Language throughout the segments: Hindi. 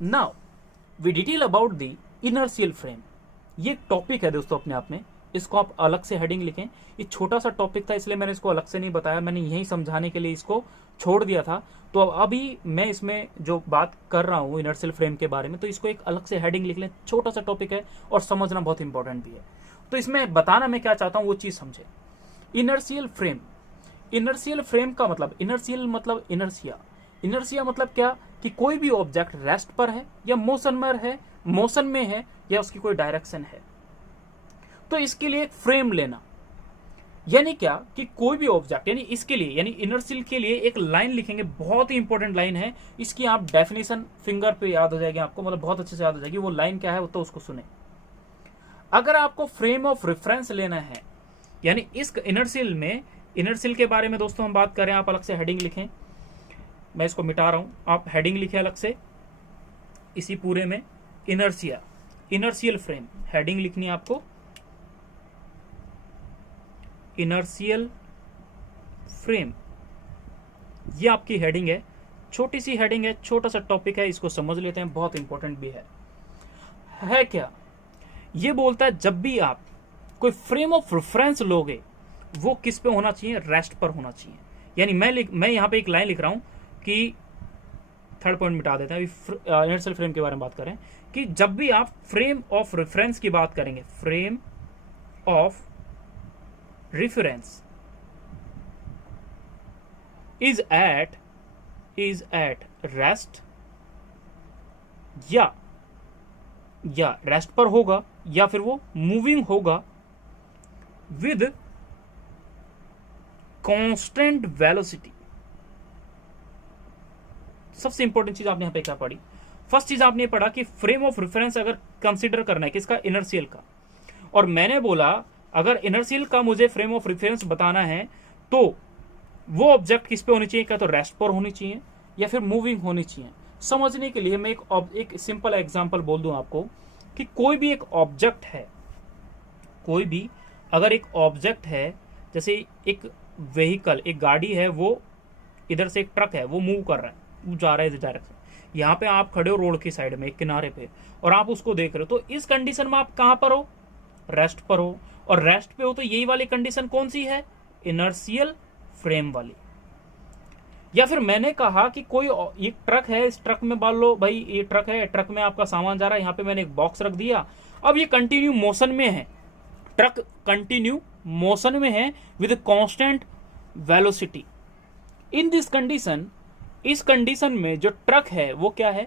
Now we detail about the inertial frame. ये टॉपिक है दोस्तों अपने आप में, इसको आप अलग से हेडिंग लिखें। ये छोटा सा टॉपिक था इसलिए मैंने इसको अलग से नहीं बताया, मैंने यही समझाने के लिए इसको छोड़ दिया था। तो अभी मैं इसमें जो बात कर रहा हूँ इनर्शियल फ्रेम के बारे में, तो इसको एक अलग से हेडिंग लिख लें। छोटा सा टॉपिक है और समझना बहुत इंपॉर्टेंट भी है। तो इसमें बताना मैं क्या चाहता हूँ वो चीज़ समझे। इनर्शियल फ्रेम, इनर्शियल फ्रेम का मतलब, इनर्शियल मतलब इनर्शिया। इनर्शिया मतलब क्या कि कोई भी ऑब्जेक्ट रेस्ट पर है या मोशन में है या उसकी कोई डायरेक्शन है, तो इसके लिए एक फ्रेम लेना। यानी क्या कि कोई भी ऑब्जेक्ट, यानी इसके लिए, यानी इनर्शियल के लिए एक लाइन लिखेंगे, बहुत ही इंपॉर्टेंट लाइन है। इसकी आप डेफिनेशन फिंगर पे याद हो जाएगी आपको, मतलब बहुत अच्छे से याद हो जाएगी। वो लाइन क्या है वो तो उसको सुने। अगर आपको फ्रेम ऑफ रेफरेंस लेना है, यानी इस इनर्शियल में, इनर्शियल के बारे में दोस्तों हम बात करें, आप अलग से हेडिंग लिखें। मैं इसको मिटा रहा हूं, आप हेडिंग लिखें अलग से इसी पूरे में, इनर्शिया, इनर्शियल फ्रेम, हेडिंग लिखनी है आपको, इनर्शियल फ्रेम। ये आपकी हेडिंग है, छोटी सी हेडिंग है, छोटा सा टॉपिक है, इसको समझ लेते हैं, बहुत इंपॉर्टेंट भी है क्या? ये बोलता है जब भी आप कोई फ्रेम ऑफ रेफरेंस लोगे, वो किस पे होना चाहिए? रेस्ट पर होना चाहिए। यानी मैं यहां पे एक लाइन लिख रहा हूं कि, थर्ड पॉइंट मिटा देते हैं, अभी इनर्शियल फ्रेम के बारे में बात करें, कि जब भी आप फ्रेम ऑफ रेफरेंस की बात करेंगे, frame of reference is at rest, या रेस्ट पर होगा, या फिर वो मूविंग होगा विद कांस्टेंट वेलोसिटी। सबसे इंपॉर्टेंट चीज आपने यहां पे क्या पढ़ी? फर्स्ट चीज आपने पढ़ा कि फ्रेम ऑफ रेफरेंस अगर कंसीडर करना है किसका? इनर्शियल का। और मैंने बोला अगर इनर्शियल का मुझे फ्रेम ऑफ रेफरेंस बताना है तो वो ऑब्जेक्ट किस पे होनी चाहिए? क्या तो रेस्ट पर होनी चाहिए या फिर मूविंग होनी चाहिए। समझने के लिए मैं एक सिंपल एग्जांपल बोल दूं आपको कि कोई भी एक ऑब्जेक्ट है, कोई भी अगर एक ऑब्जेक्ट है, जैसे एक व्हीकल, एक गाड़ी है, वो इधर से एक ट्रक है, वो मूव कर रहा है, वो जा रहा है इस डायरेक्शन। यहाँ पे आप खड़े हो रोड की साइड में एक किनारे पे और आप उसको देख रहे हो, तो इस कंडीशन में आप कहां पर हो? रेस्ट पर हो। और रेस्ट पे हो तो यही वाली कंडीशन कौन सी है? इनर्शियल फ्रेम वाली। या फिर मैंने कहा कि कोई एक ट्रक है, इस ट्रक में मान लो भाई ये ट्रक है, ट्रक में आपका सामान जा रहा है, यहाँ पे मैंने एक बॉक्स रख दिया, अब ये कंटिन्यू मोशन में है, ट्रक कंटिन्यू मोशन में है with constant velocity. In this condition, इस कंडीशन में जो ट्रक है वो क्या है?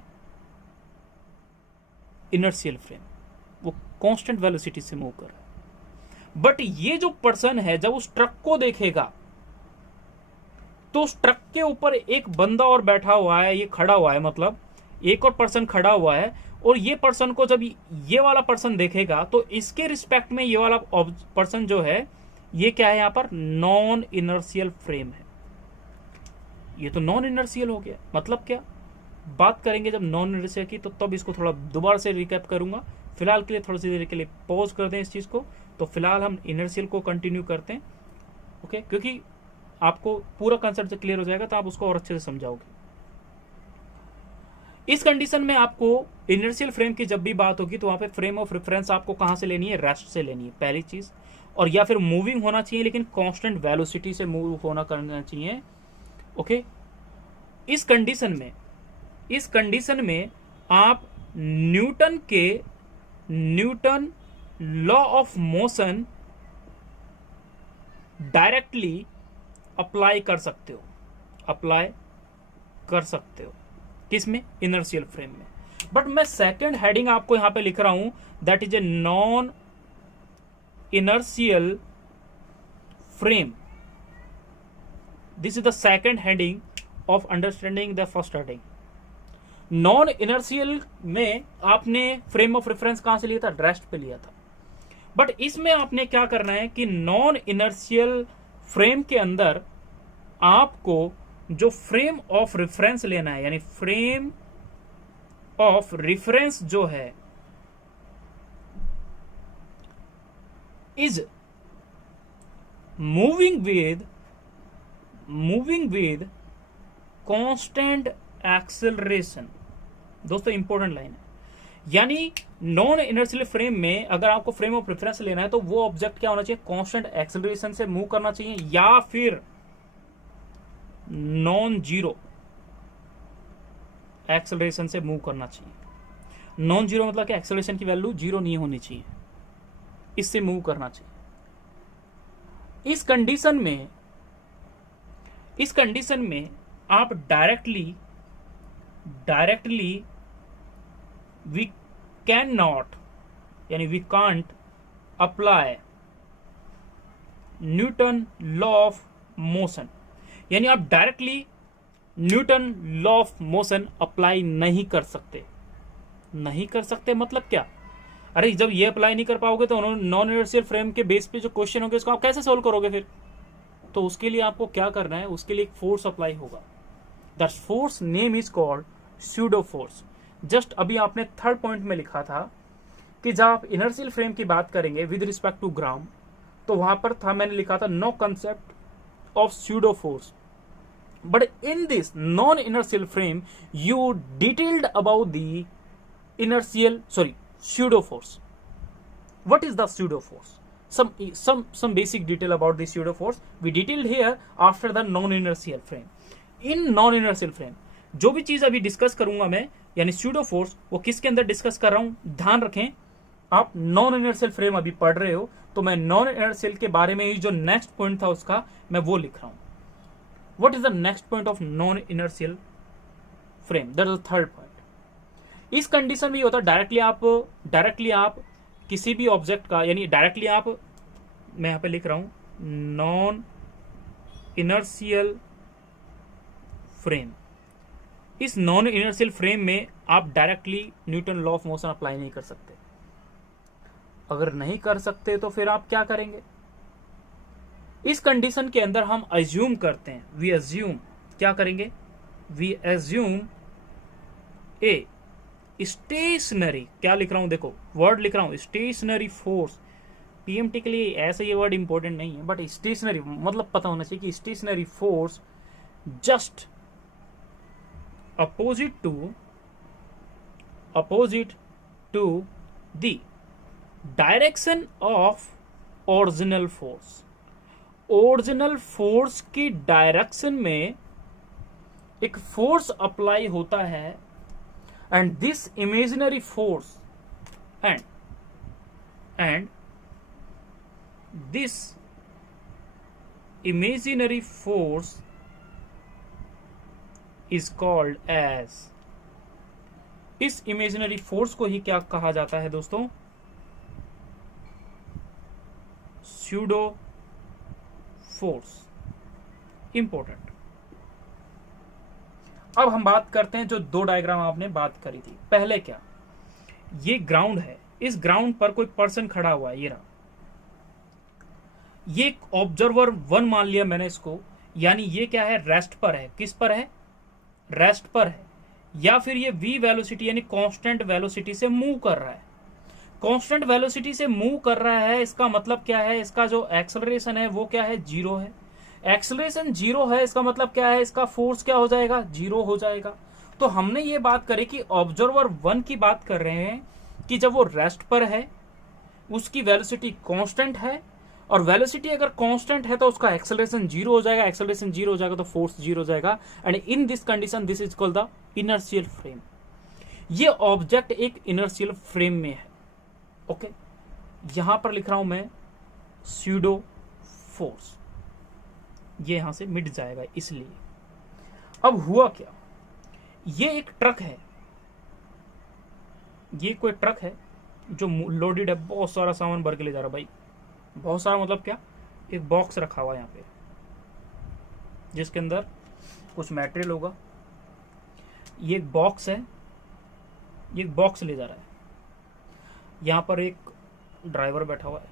इनर्शियल फ्रेम, वो कांस्टेंट वेलोसिटी से मूव कर रहा है। बट ये जो पर्सन है जब उस ट्रक को देखेगा तो उस ट्रक के ऊपर एक बंदा और बैठा हुआ है, ये खड़ा हुआ है, मतलब एक और पर्सन खड़ा हुआ है, और ये पर्सन को जब ये वाला पर्सन देखेगा तो इसके रिस्पेक्ट में ये वाला पर्सन जो है, ये क्या है? यहां पर नॉन इनर्शियल फ्रेम है। ये तो नॉन इनर्शियल हो गया। मतलब क्या? बात करेंगे जब नॉन इनर्शियल की, तो तब इसको थोड़ा दोबारा से रिकैप करूंगा। फिलहाल के लिए थोड़ी सी देर के लिए पॉज कर दें इस चीज को। तो फिलहाल हम इनर्शियल को कंटिन्यू करते हैं, ओके, क्योंकि आपको पूरा कंसेप्ट से क्लियर हो जाएगा तो आप उसको और अच्छे से समझाओगे। इस कंडीशन में आपको इनर्शियल फ्रेम की जब भी बात होगी तो वहां पे फ्रेम ऑफ रेफरेंस आपको कहां से लेनी है? रेस्ट से लेनी है, पहली चीज। और या फिर मूविंग होना चाहिए, लेकिन कांस्टेंट वेलोसिटी से मूव होना करना चाहिए, ओके। इस कंडीशन में आप Newton law of motion directly apply कर सकते हो। किसमें? इनर्शियल फ्रेम में। बट मैं सेकंड हेडिंग आपको यहां पे लिख रहा हूं, that is a non inertial frame. This is the second heading of understanding the first heading. Non inertial में आपने फ्रेम ऑफ रेफरेंस कहां से लिया था? रेस्ट पे लिया था। बट इसमें आपने क्या करना है कि नॉन इनर्शियल फ्रेम के अंदर आपको जो फ्रेम ऑफ रेफरेंस लेना है, यानी फ्रेम ऑफ रेफरेंस जो है is moving with constant acceleration, दोस्तों इंपॉर्टेंट लाइन है। यानी नॉन इनर्शियल फ्रेम में अगर आपको फ्रेम ऑफ रेफरेंस लेना है तो वो ऑब्जेक्ट क्या होना चाहिए, कांस्टेंट एक्सेलरेशन से मूव करना चाहिए या फिर नॉन जीरो एक्सेलरेशन से मूव करना चाहिए। नॉन जीरो मतलब कि एक्सेलरेशन की वैल्यू जीरो नहीं होनी चाहिए, इससे मूव करना चाहिए। इस कंडीशन में आप डायरेक्टली वी कैन नॉट यानी we can't apply Newton law of motion, यानी आप directly Newton law of motion apply नहीं कर सकते। नहीं कर सकते मतलब क्या, अरे जब ये अप्लाई नहीं कर पाओगे तो नॉन इनर्शियल फ्रेम के बेस पे जो क्वेश्चन होंगे उसको आप कैसे सोल्व करोगे फिर। तो उसके लिए आपको क्या करना है, उसके लिए एक फोर्स अप्लाई होगा। That force name is called pseudo force. Just अभी आपने थर्ड पॉइंट में लिखा था कि जब आप इनर्शियल फ्रेम की बात करेंगे विद रिस्पेक्ट टू ग्राउंड, तो वहां पर था, मैंने लिखा था no concept of pseudo force, but in this non inertial frame you detailed about the pseudo force. What is the pseudo force? Some basic detail about the pseudo force we detailed here after the non inertial frame. In non inertial frame जो भी चीज अभी डिस्कस करूंगा मैं, यानी pseudo force, वो किसके अंदर डिस्कस कर रहा हूं, ध्यान रखें। आप नॉन इनर्शियल फ्रेम अभी पढ़ रहे हो तो मैं नॉन इनर्शियल के बारे में ही जो नेक्स्ट पॉइंट था उसका मैं वो लिख रहा हूं। What is the next point of non inertial frame, that is the third point. इस कंडीशन में ये होता है डायरेक्टली आप किसी भी ऑब्जेक्ट का, यानी डायरेक्टली आप, मैं यहां पे लिख रहा हूं नॉन इनर्शियल फ्रेम, इस नॉन इनर्शियल फ्रेम में आप directly Newton law of motion apply नहीं कर सकते। अगर नहीं कर सकते तो फिर आप क्या करेंगे, इस कंडीशन के अंदर हम अज्यूम करते हैं, वी अज्यूम, क्या करेंगे, वी अज्यूम ए स्टेशनरी, क्या लिख रहा हूं देखो, वर्ड लिख रहा हूं स्टेशनरी फोर्स। पीएमटी के लिए ऐसा ये वर्ड इंपॉर्टेंट नहीं है, बट स्टेशनरी मतलब पता होना चाहिए कि stationary force just opposite to the direction of original force. Original force की डायरेक्शन में एक फोर्स अप्लाई होता है, and this imaginary force and this imaginary force is called as, इस imaginary force को ही क्या कहा जाता है दोस्तों, pseudo force। इंपॉर्टेंट। अब हम बात करते हैं जो दो डायग्राम आपने बात करी थी। पहले क्या, ये ग्राउंड है, इस ग्राउंड पर कोई पर्सन खड़ा हुआ है, ये रहा, ये एक ऑब्जर्वर वन मान लिया मैंने इसको, यानी ये क्या है, रेस्ट पर है। किस पर है, रेस्ट पर है। या फिर ये v वेलोसिटी यानी कांस्टेंट वेलोसिटी से मूव कर रहा है। कांस्टेंट वेलोसिटी से मूव कर रहा है, इसका मतलब क्या है, इसका जो एक्सेलरेशन है वो क्या है, जीरो है। एक्सेलरेशन जीरो है, इसका मतलब क्या है, इसका फोर्स क्या हो जाएगा, जीरो हो जाएगा। तो हमने ये बात करी कि ऑब्जर्वर वन की बात कर रहे हैं कि जब वो रेस्ट पर है उसकी वेलोसिटी कांस्टेंट है, और वेलोसिटी अगर कांस्टेंट है तो उसका एक्सेलरेशन जीरो हो जाएगा, एक्सेलरेशन जीरो हो जाएगा तो फोर्स जीरो हो जाएगा। And in this condition this is called the inertial frame. ये ऑब्जेक्ट एक इनर्शियल फ्रेम में है। ओके, यहां पर लिख रहा हूं मैं स्यूडो फोर्स, ये यहां से मिट जाएगा इसलिए। अब हुआ क्या, ये एक ट्रक है, ये कोई ट्रक है जो लोडेड है, बहुत सारा सामान भर के ले जा रहा है भाई। बहुत सारा मतलब क्या, एक बॉक्स रखा हुआ है यहाँ पे जिसके अंदर कुछ मटेरियल होगा। ये एक बॉक्स है, ये एक बॉक्स ले जा रहा है। यहाँ पर एक ड्राइवर बैठा हुआ है,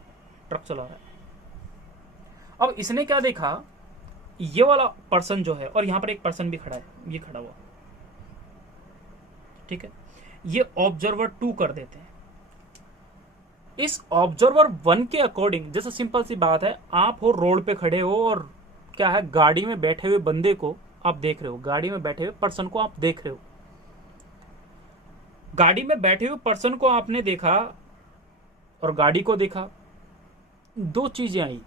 ट्रक चला रहा है। अब इसने क्या देखा, ये वाला पर्सन जो है, और यहाँ पर एक पर्सन भी खड़ा है, ये खड़ा हुआ, ठीक है, ये ऑब्जर्वर टू कर देते हैं। इस ऑब्जर्वर वन के अकॉर्डिंग, जैसे सिंपल सी बात है, आप हो रोड पे खड़े हो और क्या है, गाड़ी में बैठे हुए बंदे को आप देख रहे हो, गाड़ी में बैठे हुए पर्सन को आप देख रहे हो। गाड़ी में बैठे हुए पर्सन को आपने देखा और गाड़ी को देखा, दो चीजें आई।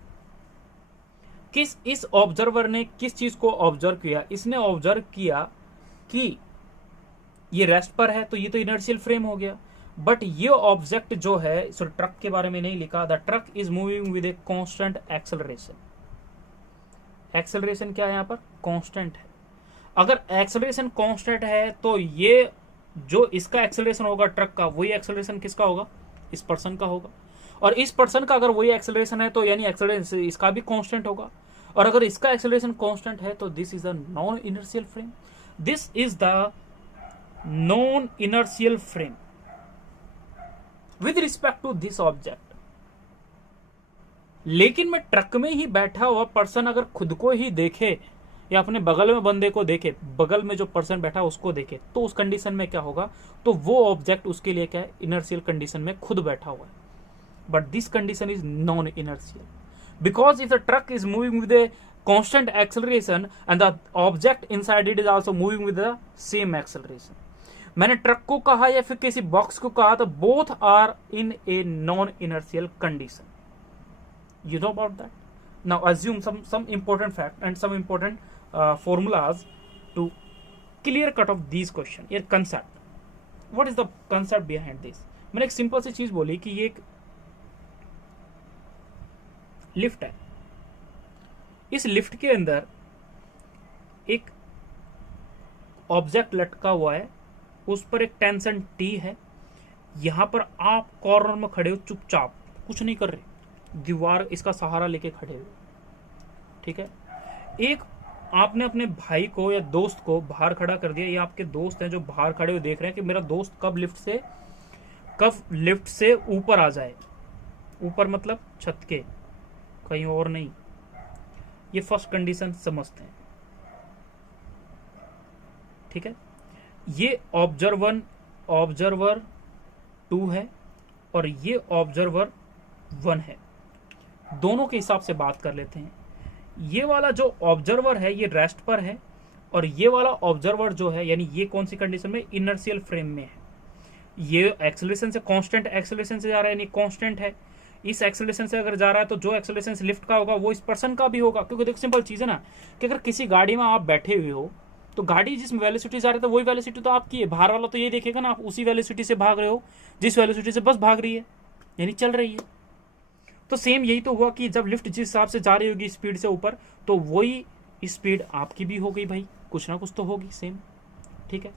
इस ऑब्जर्वर ने किस चीज को ऑब्जर्व किया? इसने ऑब्जर्व किया कि ये रेस्ट पर है, तो ये तो इनर्शियल फ्रेम हो गया। बट ये ऑब्जेक्ट जो है, सो ट्रक के बारे में नहीं लिखा, the truck is moving with a constant acceleration. Acceleration क्या है यहाँ पर? कांस्टेंट है। अगर एक्सेलरेशन कांस्टेंट है तो ये जो इसका एक्सेलरेशन होगा ट्रक का, वही एक्सेलरेशन किसका होगा? इस पर्सन का होगा। और इस पर्सन का अगर वही एक्सेलरेशन है तो यानी एक्सेलरेशन इसका भी कांस्टेंट होगा। और अगर इसका एक्सेलरेशन कांस्टेंट है तो this is a non inertial frame. This is the non inertial frame with respect to this object. लेकिन मैं ट्रक में ही बैठा हुआ पर्सन अगर खुद को ही देखे या अपने बगल में बंदे को देखे, बगल में जो पर्सन बैठा उसको देखे, तो उस कंडीशन में क्या होगा? तो वो ऑब्जेक्ट उसके लिए क्या है? इनर्शियल कंडीशन में खुद बैठा हुआ है। But this condition is non inertial because if the truck is moving with a constant acceleration and the object inside it is also moving with the same acceleration. मैंने ट्रक को कहा या फिर किसी बॉक्स को कहा, तो both are in a non inertial condition. You know about that? Now assume some important fact and some important formulas to clear cut of these question. ये concept. What is the concept behind this? मैंने एक सिंपल सी चीज बोली कि ये एक लिफ्ट है। इस लिफ्ट के अंदर एक ऑब्जेक्ट लटका हुआ है, उस पर एक टेंशन टी है। यहां पर आप कॉर्नर में खड़े हो, चुपचाप कुछ नहीं कर रहे, दीवार इसका सहारा लेके खड़े हुए, ठीक है। एक आपने अपने भाई को या दोस्त को बाहर खड़ा कर दिया, ये आपके दोस्त हैं जो बाहर खड़े हुए देख रहे हैं कि मेरा दोस्त कब लिफ्ट से ऊपर आ जाए। ऊपर मतलब छत के, कहीं और नहीं। ये फर्स्ट कंडीशन समझते हैं, ठीक है। ये ऑब्जर्वर 2 है और ये ऑब्जर्वर 1 है। दोनों के हिसाब से बात कर लेते हैं। ये वाला जो ऑब्जर्वर है ये रेस्ट पर है और ये वाला ऑब्जर्वर जो है, यानी ये कौन सी कंडीशन में? इनर्शियल फ्रेम में है। ये एक्सेलरेशन से कांस्टेंट एक्सेलरेशन से जा रहा है, यानी कांस्टेंट है। इस एक्सेलरेशन से अगर जा रहा है तो जो एक्सेलरेशन लिफ्ट का होगा वो इस पर्सन का भी होगा, क्योंकि देखो सिंपल चीज है ना कि अगर किसी गाड़ी में आप बैठे हुए हो तो गाड़ी जिस वेलोसिटी जा रही है तो वही वेलोसिटी तो आपकी है। बाहर वाला तो ये देखेगा ना, आप उसी वेलोसिटी से भाग रहे हो जिस वेलोसिटी से बस भाग रही है, यानी चल रही है। तो सेम यही तो हुआ कि जब लिफ्ट जिस हिसाब से जा रही होगी स्पीड से ऊपर, तो वही स्पीड आपकी भी हो गई भाई, कुछ ना कुछ तो होगी सेम, ठीक है।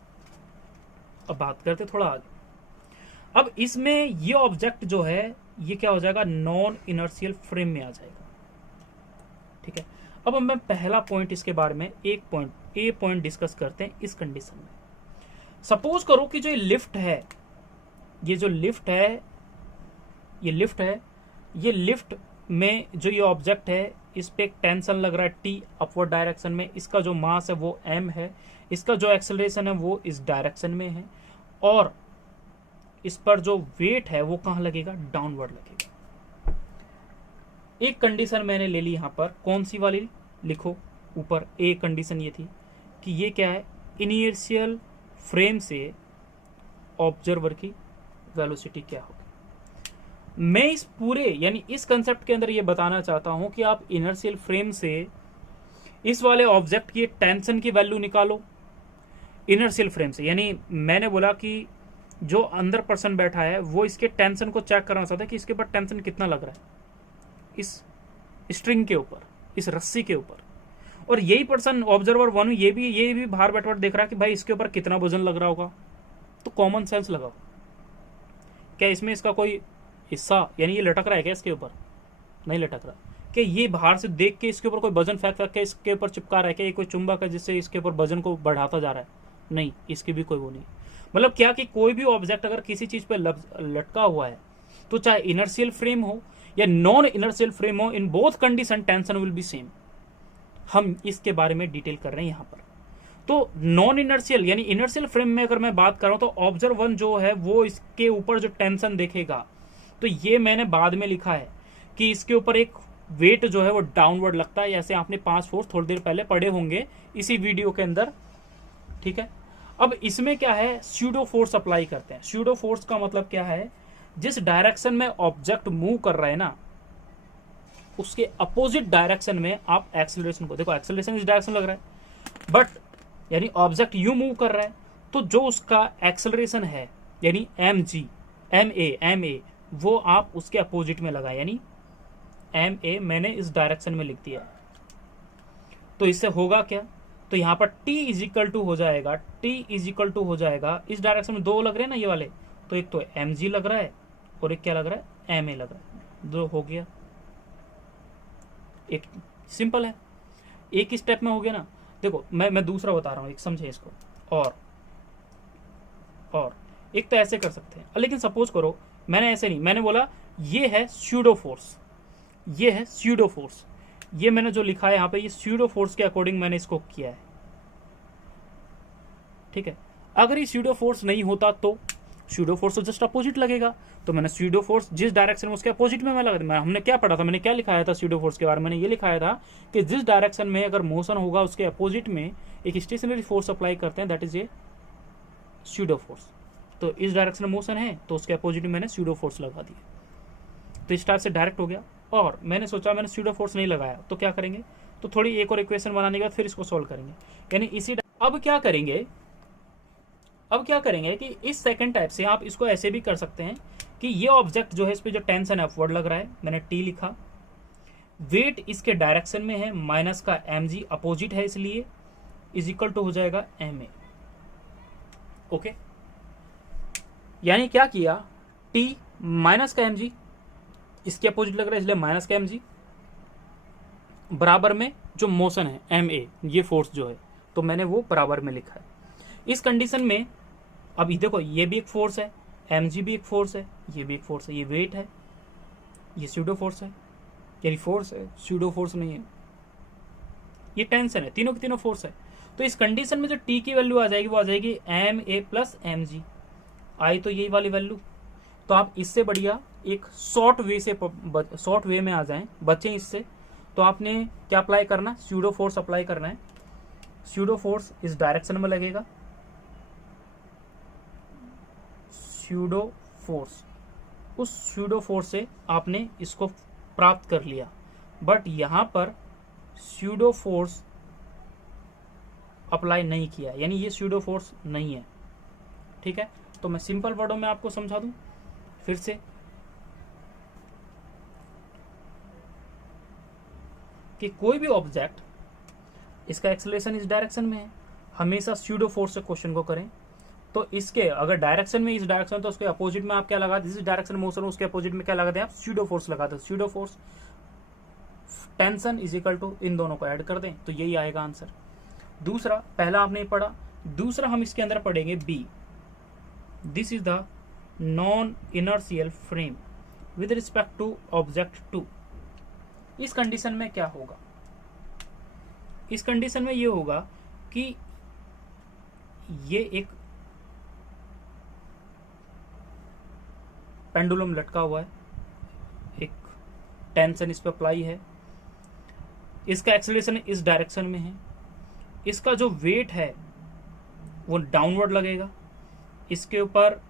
अब बात करते थोड़ा आगे। अब इसमें ये ऑब्जेक्ट जो है ये क्या हो जाएगा? नॉन इनर्शियल फ्रेम में आ जाएगा, ठीक है। अब मैं पहला पॉइंट इसके बारे में ए पॉइंट डिस्कस करते हैं। इस कंडीशन में सपोज करो कि जो लिफ्ट है, ये लिफ्ट में जो ये ऑब्जेक्ट है इस पे एक टेंशन लग रहा है टी अपवर्ड डायरेक्शन में। इसका जो मास है वो m है, इसका जो एक्सेलरेशन है वो इस डायरेक्शन में है, और इस पर जो वेट है वो कहाँ लगेगा? डाउनवर्ड लगेगा। एक कंडीशन मैंने ले ली यहाँ पर, कौन सी वाली? लिखो ऊपर। ए कंडीशन ये थी कि ये क्या है? इनर्शियल फ्रेम से ऑब्जर्वर की वेलोसिटी क्या होगी। मैं इस पूरे यानी इस कंसेप्ट के अंदर ये बताना चाहता हूं कि आप इनर्शियल फ्रेम से इस वाले ऑब्जेक्ट की टेंशन की वैल्यू निकालो इनर्शियल फ्रेम से। यानी मैंने बोला कि जो अंदर पर्सन बैठा है वो इसके टेंशन को चेक करना चाहता है कि इसके ऊपर टेंशन कितना लग रहा है, इस स्ट्रिंग के ऊपर, इस रस्सी के ऊपर। और यही पर्सन ऑब्जर्वर 1 ये भी बाहर बैठ देख रहा है कि भाई इसके ऊपर कितना वजन लग रहा होगा। तो कॉमन सेंस लगाओ, क्या इसमें इसका कोई हिस्सा यानी ये लटक रहा है क्या इसके ऊपर? नहीं लटक रहा। कि ये बाहर से देख के इसके ऊपर कोई वजन फेंक के इसके ऊपर चिपका रहा है क्या? ये कोई चुंबक है जिससे इसके ऊपर वजन को बढ़ाता जा रहा है? नहीं, इसकी भी कोई वो नहीं। मतलब क्या कि कोई भी ऑब्जेक्ट अगर किसी चीज पे लटका हुआ है तो चाहे इनर्शियल फ्रेम हो या नॉन इनर्शियल फ्रेम हो, in both condition tension will be same. हम इसके बारे में डिटेल कर रहे हैं यहाँ पर। तो नॉन इनर्शियल यानी इनर्शियल फ्रेम में अगर मैं बात कर रहा हूं तो ऑब्जर्वर 1 जो है वो इसके ऊपर जो टेंशन देखेगा, तो ये मैंने बाद में लिखा है कि इसके ऊपर एक वेट जो है वो डाउनवर्ड लगता है। ऐसे आपने 5 फोर्स थोड़ी देर पहले पढ़े होंगे इसी वीडियो के अंदर, ठीक है। अब इसमें क्या है, स्यूडो फोर्स अप्लाई करते हैं। स्यूडो फोर्स का मतलब क्या है, जिस डायरेक्शन में ऑब्जेक्ट मूव कर रहा है ना, उसके अपोजिट डायरेक्शन में आप एक्सेलरेशन को, देखो एक्सेलरेशन इस डायरेक्शन लग रहा है, बट यानी ऑब्जेक्ट यू मूव कर रहा है, तो जो उसका एक्सेलरेशन है यानी एम ए वो आप उसके अपोजिट में लगाए, यानी एम ए मैंने इस डायरेक्शन में लिख दिया। तो इससे होगा क्या, तो यहां पर t इजिकल टू हो जाएगा, t इजिकल टू हो जाएगा, इस डायरेक्शन में दो लग रहे हैं ना ये वाले, तो एक तो एम जी लग रहा है और एक क्या लग रहा है, एम ए लग रहा है, दो हो गया। एक सिंपल है, एक ही स्टेप में हो गया ना। देखो मैं दूसरा बता रहा हूं, एक समझे इसको। और एक तो ऐसे कर सकते हैं, लेकिन सपोज करो मैंने ऐसे नहीं, मैंने बोला ये है स्यूडो फोर्स, ये है स्यूडो फोर्स, ये मैंने जो लिखा है यहाँ पे, ये स्यूडो फोर्स के अकॉर्डिंग मैंने इसको किया है, ठीक है। अगर ये स्यूडो फोर्स नहीं होता तो स्यूडो फोर्स तो जस्ट अपोजिट लगेगा, तो मैंने स्यूडो फोर्स जिस डायरेक्शन में उसके अपोजिट में मैं लगा दिया। हमने क्या पढ़ा था, मैंने क्या लिखाया था स्यूडो फोर्स के बारे में, मैंने ये लिखाया था कि जिस डायरेक्शन में अगर मोशन होगा उसके अपोजिट में एक स्टेशनरी फोर्स अप्लाई करते हैं, that is a pseudo force. तो इस डायरेक्शन में मोशन है तो उसके अपोजिट में मैंने स्यूडो फोर्स लगा दिया, तो इस टाइप से डायरेक्ट हो गया। और मैंने सोचा मैंने स्यूडो फोर्स नहीं लगाया, तो क्या करेंगे, तो थोड़ी एक और इक्वेशन बनाने के बाद फिर इसको सॉल्व करेंगे, यानी इसी अब क्या करेंगे कि इस सेकंड टाइप से आप इसको ऐसे भी कर सकते हैं कि ये ऑब्जेक्ट जो है इस पे जो टेंशन अपवर्ड लग रहा है, मैंने टी लिखा, वेट इसके डायरेक्शन में है, माइनस का एम जी अपोजिट है इसलिए इज इक्वल टू हो जाएगा एम ए। ओके, यानी क्या किया, टी माइनस का एम जी इसके अपोजिट लग रहा है इसलिए माइनस का एम जी बराबर में जो मोशन है एम ए, ये फोर्स जो है, तो मैंने वो बराबर में लिखा है। इस कंडीशन में अब देखो ये भी एक फोर्स है, एम जी भी एक फोर्स है, ये भी एक फोर्स है, ये वेट है, ये स्यूडो फोर्स है, यानी फोर्स है, स्यूडो फोर्स नहीं है, ये टेंशन है, तीनों की तीनों फोर्स है। तो इस कंडीशन में जो टी की वैल्यू आ जाएगी वो आ जाएगी एम ए प्लस एम जी, आई तो यही वाली वैल्यू। तो आप इससे बढ़िया एक शॉर्ट वे में आ जाएं, बचें इससे, तो आपने क्या अप्लाई करना, स्यूडो फोर्स अप्लाई करना है। स्यूडो फोर्स इस डायरेक्शन में लगेगा, स्यूडो फोर्स, उस स्यूडो फोर्स से आपने इसको प्राप्त कर लिया, बट यहां पर स्यूडो फोर्स अप्लाई नहीं किया, यानी ये स्यूडो फोर्स नहीं है, ठीक है। तो मैं सिंपल वर्डों में आपको समझा दूं फिर से कि कोई भी ऑब्जेक्ट, इसका एक्सेलरेशन इस डायरेक्शन में है, हमेशा स्यूडो फोर्स से क्वेश्चन को करें, तो इसके अगर डायरेक्शन में इस डायरेक्शन, तो उसके अपोजिट में आप क्या लगा दें, जिस डायरेक्शन मोशन उसके अपोजिट में क्या लगा दें आप, स्यूडो फोर्स लगा दें। Pseudo force tension is equal to इन दोनों को ऐड कर दें, तो यही आएगा आंसर। दूसरा, पहला आपने पढ़ा, दूसरा हम इसके अंदर पढ़ेंगे B, this is the non inertial frame with respect to object 2। इस कंडीशन में क्या होगा, इस कंडीशन में ये होगा कि ये एक पेंडुलम लटका हुआ है, एक टेंशन इस पर अप्लाई है, इसका एक्सेलरेशन इस डायरेक्शन में है, इसका जो वेट है वो डाउनवर्ड लगेगा, इसके ऊपर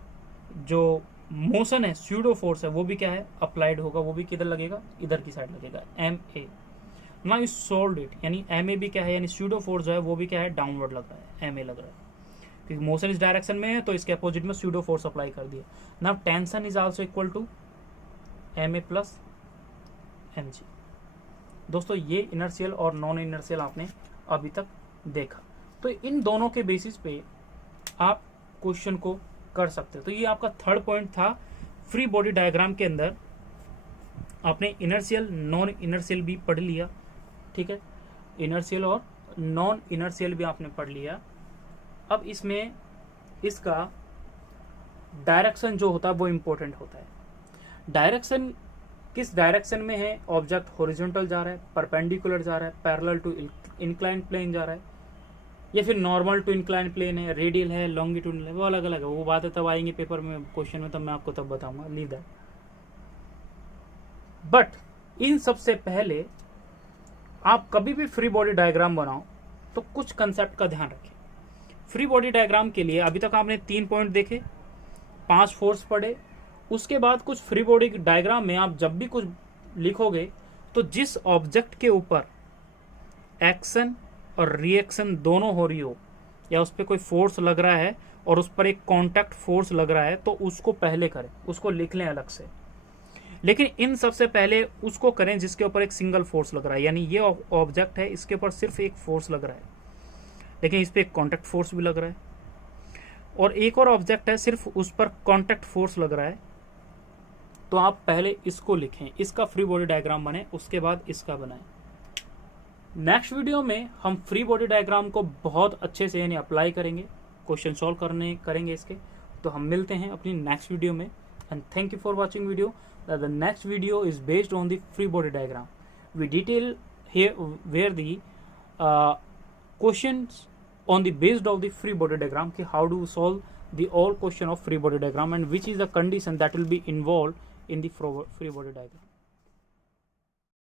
जो मोशन है स्यूडो फोर्स है वो भी क्या है, अप्लाइड होगा, वो भी किधर लगेगा, इधर की साइड लगेगा, M A. Now is solved it, यानी एम ए भी क्या है, यानी स्यूडो फोर्स जो है वो भी क्या है, डाउनवर्ड लग रहा है, एम ए लग रहा है, क्योंकि मोशन इस डायरेक्शन में है तो इसके अपोजिट में स्यूडो फोर्स अप्लाई कर दिया। Now tension is also equal to m A plus M g. दोस्तों ये इनर्शियल और नॉन इनर्शियल आपने अभी तक देखा, तो इन दोनों के बेसिस पे आप क्वेश्चन को कर सकते हो। तो ये आपका थर्ड पॉइंट था, फ्री बॉडी डायग्राम के अंदर आपने इनर्शियल नॉन इनर्शियल भी पढ़ लिया, ठीक है, इनर्शियल और नॉन इनर्शियल भी आपने पढ़ लिया। अब इसमें इसका डायरेक्शन जो होता है वो इंपॉर्टेंट होता है। डायरेक्शन किस डायरेक्शन में है, ऑब्जेक्ट हॉरिजॉन्टल जा रहा है, परपेंडिकुलर जा रहा है, पैरेलल टू इंक्लाइन प्लेन जा रहा है, या फिर नॉर्मल टू इंक्लाइन प्लेन है, रेडियल है, लॉन्गिट्यूडनल है, वो अलग अलग है, वो बातें तब आएंगी पेपर में, क्वेश्चन में, तब मैं आपको तब बताऊंगा, लीव दैट। बट इन सबसे पहले आप कभी भी फ्री बॉडी डायग्राम बनाओ तो कुछ कंसेप्ट का ध्यान रखें। फ्री बॉडी डायग्राम के लिए अभी तक आपने 3 पॉइंट देखे, 5 फोर्स पढ़े। उसके बाद कुछ फ्री बॉडी डायग्राम में आप जब भी कुछ लिखोगे तो जिस ऑब्जेक्ट के ऊपर एक्शन और रिएक्शन दोनों हो रही हो, या उस पर कोई फोर्स लग रहा है और उस पर एक कांटेक्ट फोर्स लग रहा है, तो उसको पहले करें, उसको लिख लें अलग से। लेकिन इन सबसे पहले उसको करें जिसके ऊपर एक सिंगल फोर्स लग रहा है, यानी ये ऑब्जेक्ट है, इसके ऊपर सिर्फ एक फोर्स लग रहा है, लेकिन इस पर एक कॉन्टैक्ट फोर्स भी लग रहा है। और एक और ऑब्जेक्ट है, सिर्फ उस पर कॉन्टैक्ट फोर्स लग रहा है, तो आप पहले इसको लिखें, इसका फ्री बॉडी डायग्राम बने, उसके बाद इसका बनाएं। नेक्स्ट वीडियो में हम फ्री बॉडी डायग्राम को बहुत अच्छे से यानी अप्लाई करेंगे, क्वेश्चन सॉल्व करेंगे इसके। तो हम मिलते हैं अपनी नेक्स्ट वीडियो में, and thank you for watching video. The next video is based on the free body diagram. We detail here where the questions on the based of the free body diagram, how to solve the all question of free body diagram and which is the condition that will be involved in the free body diagram.